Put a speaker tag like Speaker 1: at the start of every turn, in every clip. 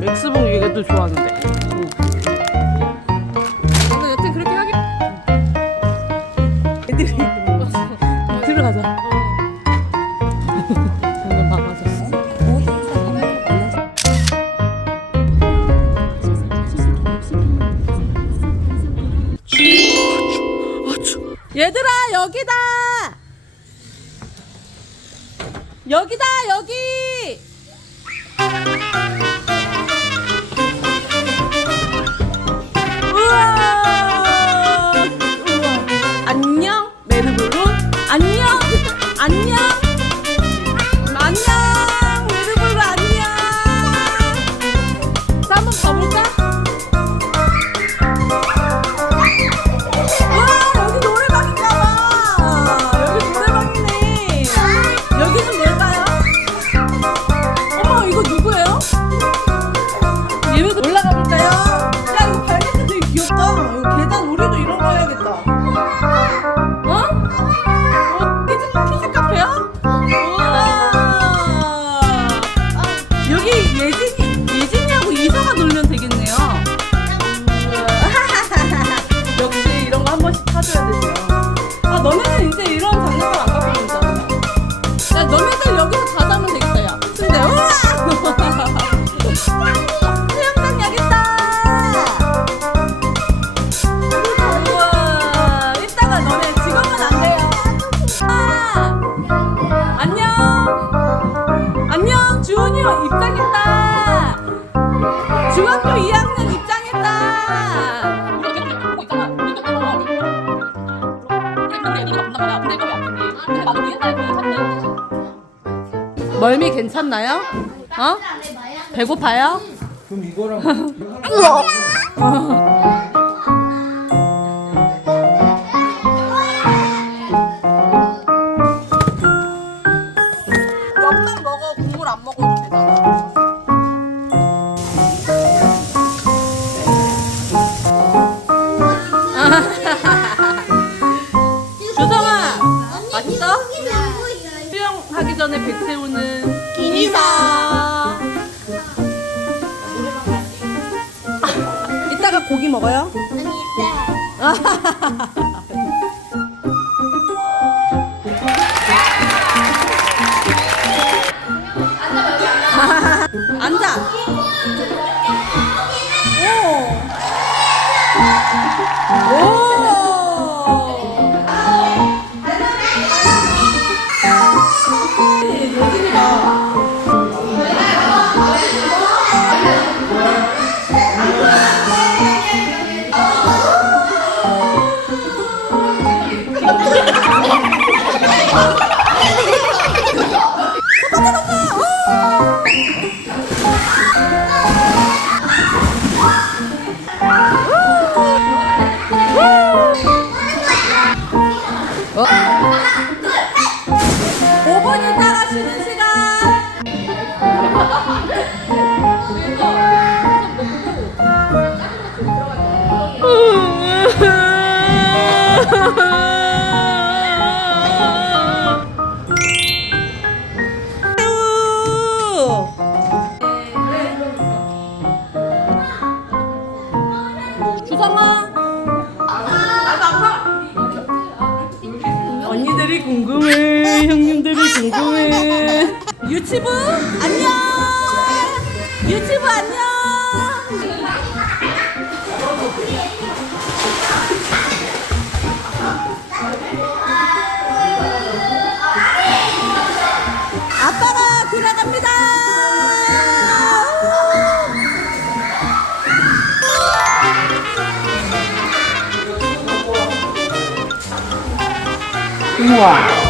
Speaker 1: 맥스봉 얘가 또 좋아하는데. 얘들아 여기다. 여기다 여기. 주은이 형 입장했다. 중학교 2학년 입장했다. 멀미 괜찮나요? 어? 배고파요?
Speaker 2: 그럼 이거랑-
Speaker 1: 啊哈哈哈哈哈大大确定 유튜브 안녕. 아빠가 돌아갑니다. 우와.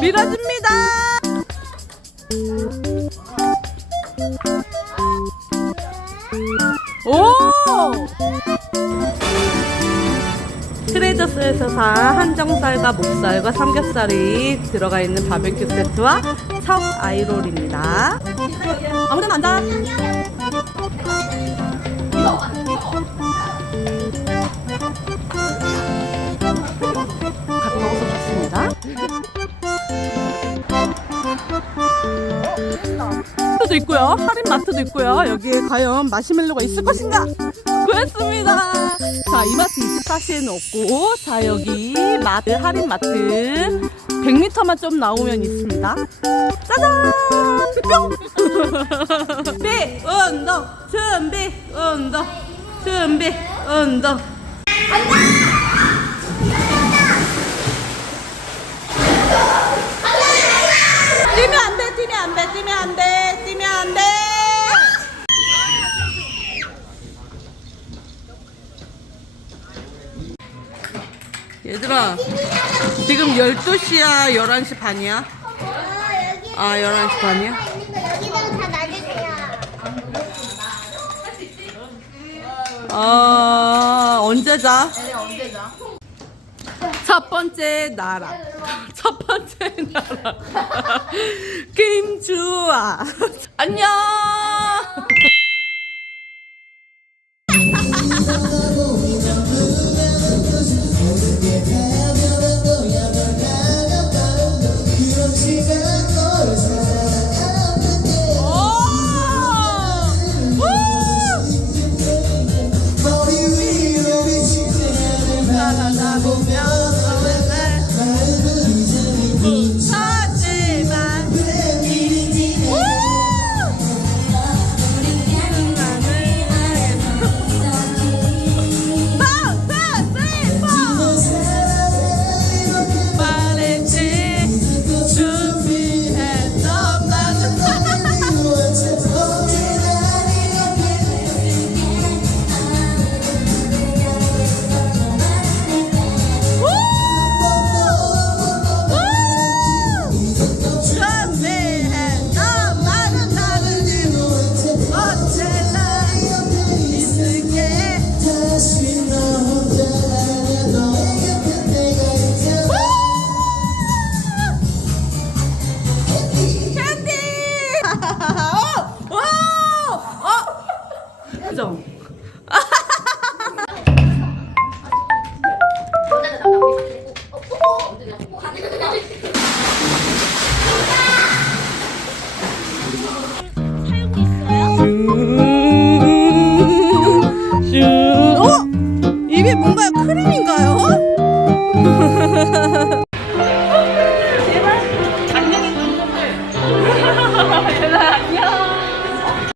Speaker 1: 밀어줍니다 오 트레이더스에서 산 한정살과 목살과 삼겹살이 들어가 있는 바베큐 세트와 석 아이롤입니다. 아무데나 앉아. 좋습니다. 마트도 있고요. 할인 마트도 있고요. 여기에 과연 마시멜로가 있을 것인가? 구했습니다. 자, 이 마트 24시에는 없고, 자, 여기 마트, 할인 마트. 100m만 좀 나오면 있습니다. 짜잔! 뿅! 준비, 운동! 준비, 운동! 준비, 운동! 뛰면 안 돼, 뛰면 안 돼! 얘들아, 지금 12시야, 11시 반이야? 아, 11시 반이야? 아, 언제 자? 첫 번째 나라. 첫 번째 나라. 김주아. 안녕! 하지